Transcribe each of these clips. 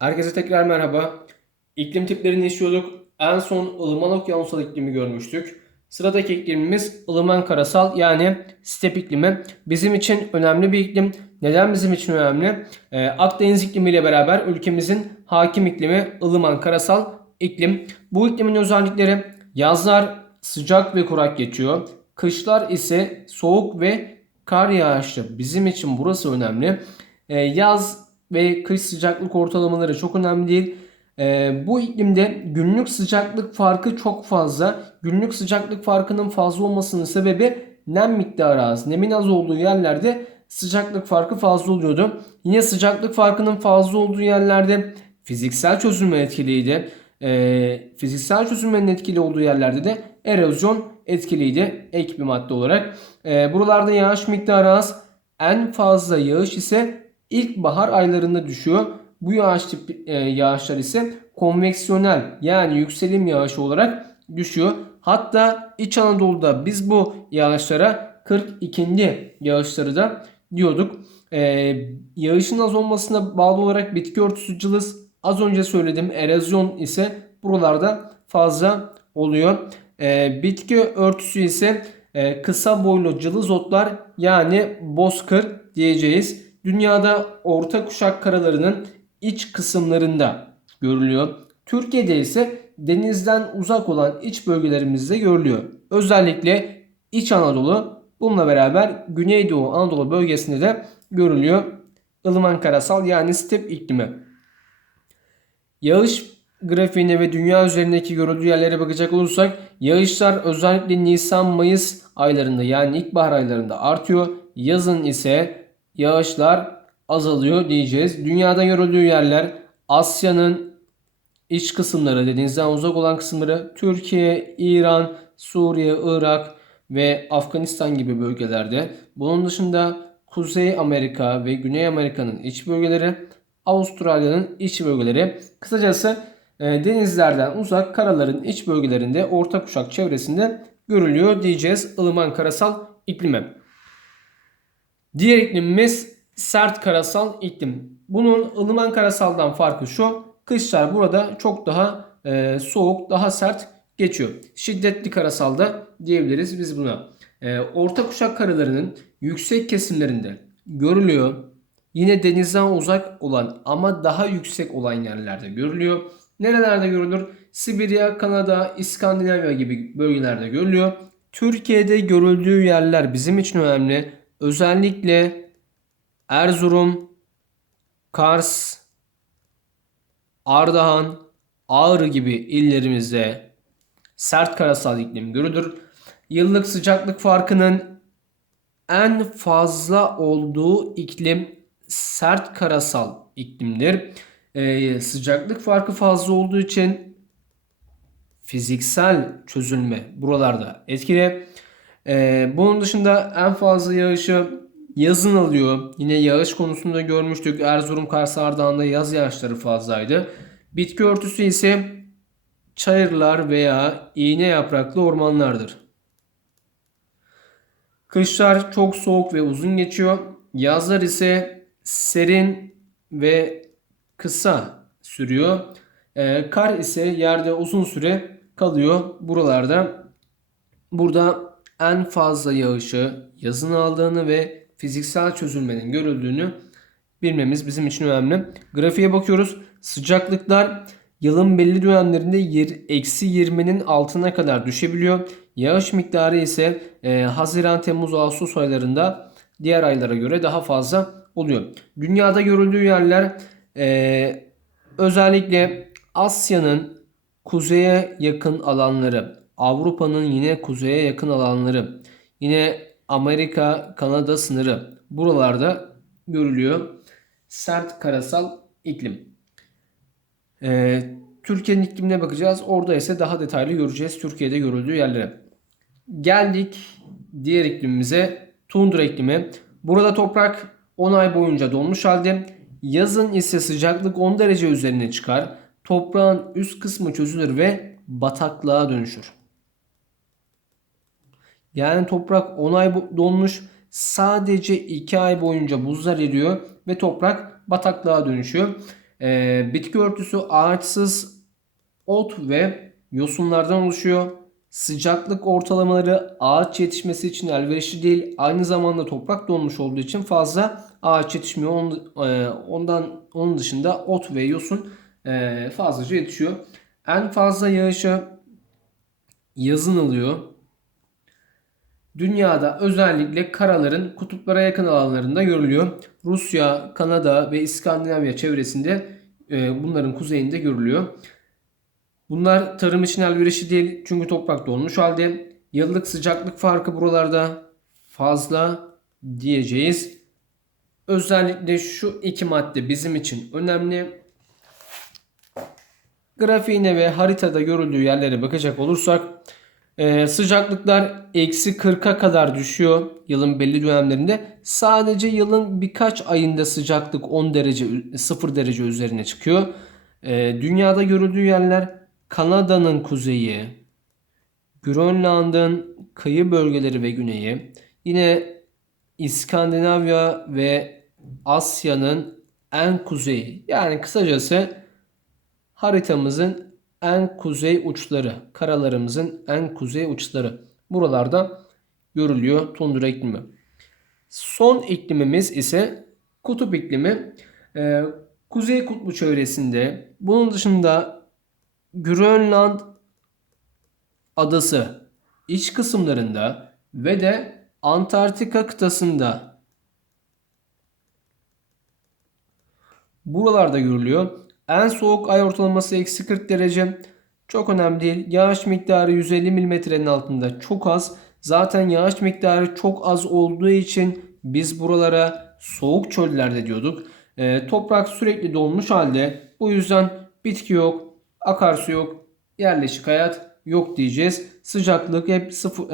Herkese tekrar merhaba. İklim tiplerini işliyorduk. En son ılıman okyanusal iklimi görmüştük. Sıradaki iklimimiz ılıman karasal yani step iklimi. Bizim için önemli bir iklim. Neden bizim için önemli? Ee, Akdeniz iklimiyle beraber ülkemizin hakim iklimi ılıman karasal iklim. Bu iklimin özellikleri yazlar sıcak ve kurak geçiyor. Kışlar ise soğuk ve kar yağışlı. Bizim için burası önemli. Ee, yaz ve kış sıcaklık ortalamaları çok önemli değil. Ee, bu iklimde günlük sıcaklık farkı çok fazla. Günlük sıcaklık farkının fazla olmasının sebebi nem miktarı az. Nemin az olduğu yerlerde sıcaklık farkı fazla oluyordu. Yine sıcaklık farkının fazla olduğu yerlerde fiziksel çözülme etkiliydi. Ee, fiziksel çözülmenin etkili olduğu yerlerde de erozyon etkiliydi ek bir madde olarak. Ee, buralarda yağış miktarı az. En fazla yağış ise ilkbahar aylarında düşüyor. Bu yağış tipi, e, yağışlar ise konveksiyonel yani yükselim yağışı olarak düşüyor. Hatta İç Anadolu'da biz bu yağışlara 42. yağışları da diyorduk. Ee, yağışın az olmasına bağlı olarak bitki örtüsü cılız az önce söyledim erozyon ise buralarda fazla oluyor. Ee, bitki örtüsü ise e, kısa boylu cılız otlar yani bozkır diyeceğiz. Dünyada orta kuşak karalarının iç kısımlarında görülüyor. Türkiye'de ise denizden uzak olan iç bölgelerimizde görülüyor. Özellikle İç Anadolu bununla beraber Güneydoğu Anadolu bölgesinde de görülüyor. ılıman karasal yani step iklimi. Yağış grafiğine ve dünya üzerindeki görüldüğü yerlere bakacak olursak yağışlar özellikle Nisan-Mayıs aylarında yani ilkbahar aylarında artıyor. Yazın ise yağışlar azalıyor diyeceğiz. Dünyada görüldüğü yerler Asya'nın iç kısımları, denizden uzak olan kısımları Türkiye, İran, Suriye, Irak ve Afganistan gibi bölgelerde. Bunun dışında Kuzey Amerika ve Güney Amerika'nın iç bölgeleri, Avustralya'nın iç bölgeleri. Kısacası e, denizlerden uzak karaların iç bölgelerinde orta kuşak çevresinde görülüyor diyeceğiz ılıman karasal iklime. Diğer iklimimiz sert karasal iklim. Bunun ılıman karasaldan farkı şu. Kışlar burada çok daha e, soğuk, daha sert geçiyor. Şiddetli karasalda diyebiliriz biz buna. E, orta kuşak karalarının yüksek kesimlerinde görülüyor. Yine denizden uzak olan ama daha yüksek olan yerlerde görülüyor. Nerelerde görülür? Sibirya, Kanada, İskandinavya gibi bölgelerde görülüyor. Türkiye'de görüldüğü yerler bizim için önemli. Özellikle Erzurum, Kars, Ardahan, Ağrı gibi illerimizde sert karasal iklim görülür. Yıllık sıcaklık farkının en fazla olduğu iklim sert karasal iklimdir. Ee, sıcaklık farkı fazla olduğu için fiziksel çözülme buralarda etkili. Ee, bunun dışında en fazla yağışı yazın alıyor. Yine yağış konusunda görmüştük. Erzurum, Kars, Ardahan'da yaz yağışları fazlaydı. Bitki örtüsü ise çayırlar veya iğne yapraklı ormanlardır. Kışlar çok soğuk ve uzun geçiyor. Yazlar ise serin ve kısa sürüyor. Ee, kar ise yerde uzun süre kalıyor buralarda. Burada en fazla yağışı yazın aldığını ve fiziksel çözülmenin görüldüğünü bilmemiz bizim için önemli. Grafiğe bakıyoruz. Sıcaklıklar yılın belli dönemlerinde eksi 20'nin altına kadar düşebiliyor. Yağış miktarı ise e, Haziran, Temmuz, Ağustos aylarında diğer aylara göre daha fazla oluyor. Dünyada görüldüğü yerler e, özellikle Asya'nın kuzeye yakın alanları, Avrupa'nın yine kuzeye yakın alanları, yine Amerika, Kanada sınırı buralarda görülüyor. Sert karasal iklim. Ee, Türkiye'nin iklimine bakacağız. Orada ise daha detaylı göreceğiz Türkiye'de görüldüğü yerlere. Geldik diğer iklimimize tundra iklimi. Burada toprak 10 ay boyunca donmuş halde. Yazın ise sıcaklık 10 derece üzerine çıkar. Toprağın üst kısmı çözülür ve bataklığa dönüşür. Yani toprak 10 ay donmuş. Sadece 2 ay boyunca buzlar eriyor ve toprak bataklığa dönüşüyor. Ee, bitki örtüsü ağaçsız ot ve yosunlardan oluşuyor. Sıcaklık ortalamaları ağaç yetişmesi için elverişli değil. Aynı zamanda toprak donmuş olduğu için fazla ağaç yetişmiyor. E, Ondan onun dışında ot ve yosun e, fazlaca yetişiyor. En fazla yağışı yazın alıyor. Dünyada özellikle karaların kutuplara yakın alanlarında görülüyor. Rusya, Kanada ve İskandinavya çevresinde e, bunların kuzeyinde görülüyor. Bunlar tarım için elverişli değil çünkü toprak dolmuş halde. Yıllık sıcaklık farkı buralarda fazla diyeceğiz. Özellikle şu iki madde bizim için önemli. Grafiğine ve haritada görüldüğü yerlere bakacak olursak ee, sıcaklıklar eksi 40'a kadar düşüyor yılın belli dönemlerinde. Sadece yılın birkaç ayında sıcaklık 10 derece 0 derece üzerine çıkıyor. Ee, dünyada görüldüğü yerler Kanada'nın kuzeyi, Grönland'ın kıyı bölgeleri ve güneyi, yine İskandinavya ve Asya'nın en kuzeyi. Yani kısacası haritamızın en kuzey uçları, karalarımızın en kuzey uçları. Buralarda görülüyor tundra iklimi. Son iklimimiz ise kutup iklimi. Ee, kuzey kutbu çevresinde bunun dışında Grönland adası iç kısımlarında ve de Antarktika kıtasında buralarda görülüyor. En soğuk ay ortalaması eksi 40 derece. Çok önemli değil. Yağış miktarı 150 milimetrenin altında çok az. Zaten yağış miktarı çok az olduğu için biz buralara soğuk çöllerde diyorduk. Ee, toprak sürekli dolmuş halde. Bu yüzden bitki yok, akarsu yok, yerleşik hayat yok diyeceğiz. Sıcaklık hep 0,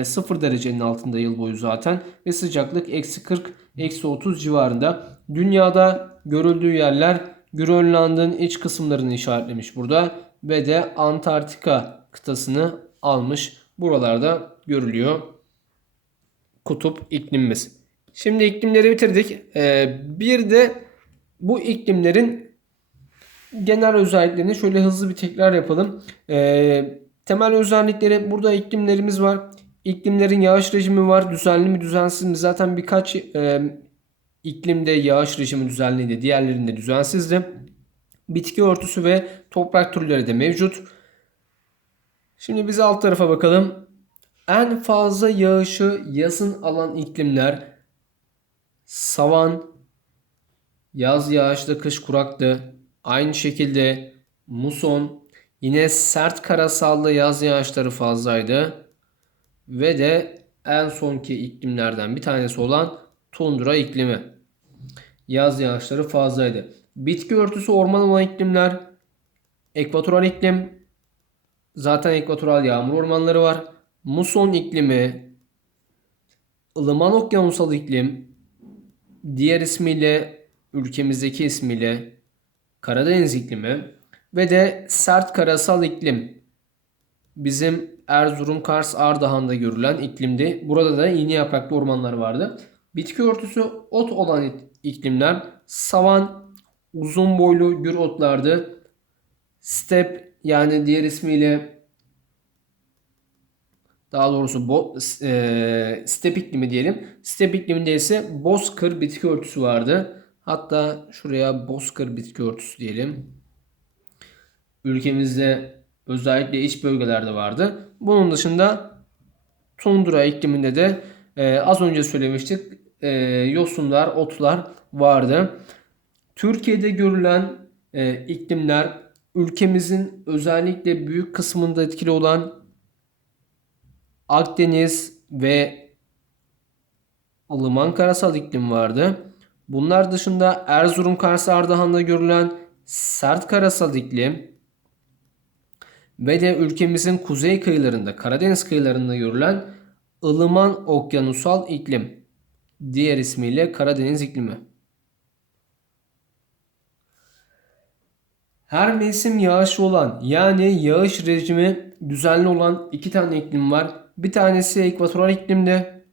e, 0 derecenin altında yıl boyu zaten. Ve sıcaklık eksi 40, eksi 30 civarında. Dünyada görüldüğü yerler Grönland'ın iç kısımlarını işaretlemiş burada ve de Antarktika kıtasını almış. Buralarda görülüyor kutup iklimimiz. Şimdi iklimleri bitirdik. Ee, bir de bu iklimlerin genel özelliklerini şöyle hızlı bir tekrar yapalım. Ee, temel özellikleri burada iklimlerimiz var. İklimlerin yağış rejimi var. Düzenli mi düzensiz mi? Zaten birkaç e, iklimde yağış rejimi düzenliydi. Diğerlerinde düzensizdi. Bitki örtüsü ve toprak türleri de mevcut. Şimdi biz alt tarafa bakalım. En fazla yağışı yazın alan iklimler savan, yaz yağışlı, kış kuraktı. Aynı şekilde muson, yine sert karasallı yaz yağışları fazlaydı. Ve de en sonki iklimlerden bir tanesi olan tundra iklimi. Yaz yağışları fazlaydı. Bitki örtüsü orman olan iklimler ekvatoral iklim zaten ekvatoral yağmur ormanları var. Muson iklimi ılıman okyanusal iklim diğer ismiyle ülkemizdeki ismiyle Karadeniz iklimi ve de sert karasal iklim bizim Erzurum, Kars, Ardahan'da görülen iklimdi. Burada da iğne yapraklı ormanlar vardı. Bitki örtüsü ot olan iklimler savan, uzun boylu gür otlardı. Step yani diğer ismiyle daha doğrusu bo, e, step iklimi diyelim. Step ikliminde ise bozkır bitki örtüsü vardı. Hatta şuraya bozkır bitki örtüsü diyelim. Ülkemizde özellikle iç bölgelerde vardı. Bunun dışında tundra ikliminde de e, az önce söylemiştik e, yosunlar, otlar vardı. Türkiye'de görülen e, iklimler ülkemizin özellikle büyük kısmında etkili olan Akdeniz ve ılıman karasal iklim vardı. Bunlar dışında Erzurum, Kars, Ardahan'da görülen sert karasal iklim ve de ülkemizin kuzey kıyılarında, Karadeniz kıyılarında görülen ılıman okyanusal iklim. Diğer ismiyle Karadeniz iklimi. Her mevsim yağışı olan yani yağış rejimi düzenli olan iki tane iklim var. Bir tanesi ekvatoral iklimde.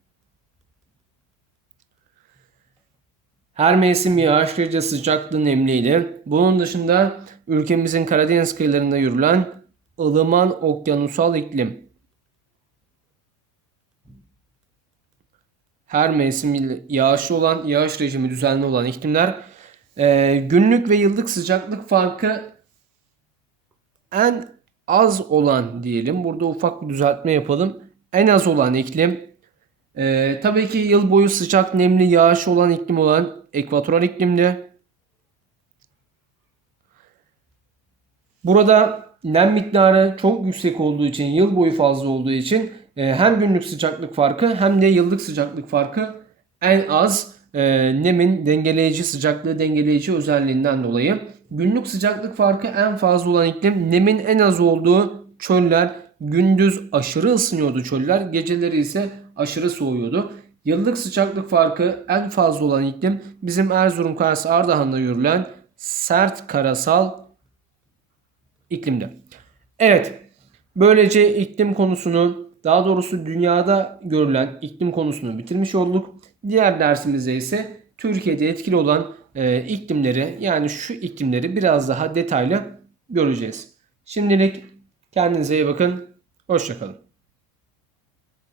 Her mevsim yağışlıca sıcaklığı nemliydi. Bunun dışında ülkemizin Karadeniz kıyılarında yürülen ılıman okyanusal iklim. Her mevsim yağışlı olan, yağış rejimi düzenli olan iklimler. Ee, günlük ve yıllık sıcaklık farkı en az olan diyelim. Burada ufak bir düzeltme yapalım. En az olan iklim. Ee, tabii ki yıl boyu sıcak, nemli, yağış olan iklim olan ekvatoral iklimdi. Burada nem miktarı çok yüksek olduğu için, yıl boyu fazla olduğu için e, hem günlük sıcaklık farkı hem de yıllık sıcaklık farkı en az e, nemin dengeleyici, sıcaklığı dengeleyici özelliğinden dolayı. Günlük sıcaklık farkı en fazla olan iklim nemin en az olduğu çöller. Gündüz aşırı ısınıyordu çöller, geceleri ise aşırı soğuyordu. Yıllık sıcaklık farkı en fazla olan iklim bizim Erzurum, Kars, Ardahan'da yürülen sert karasal iklimde. Evet, böylece iklim konusunu, daha doğrusu dünyada görülen iklim konusunu bitirmiş olduk. Diğer dersimizde ise Türkiye'de etkili olan e, iklimleri yani şu iklimleri biraz daha detaylı göreceğiz. Şimdilik kendinize iyi bakın. Hoşçakalın.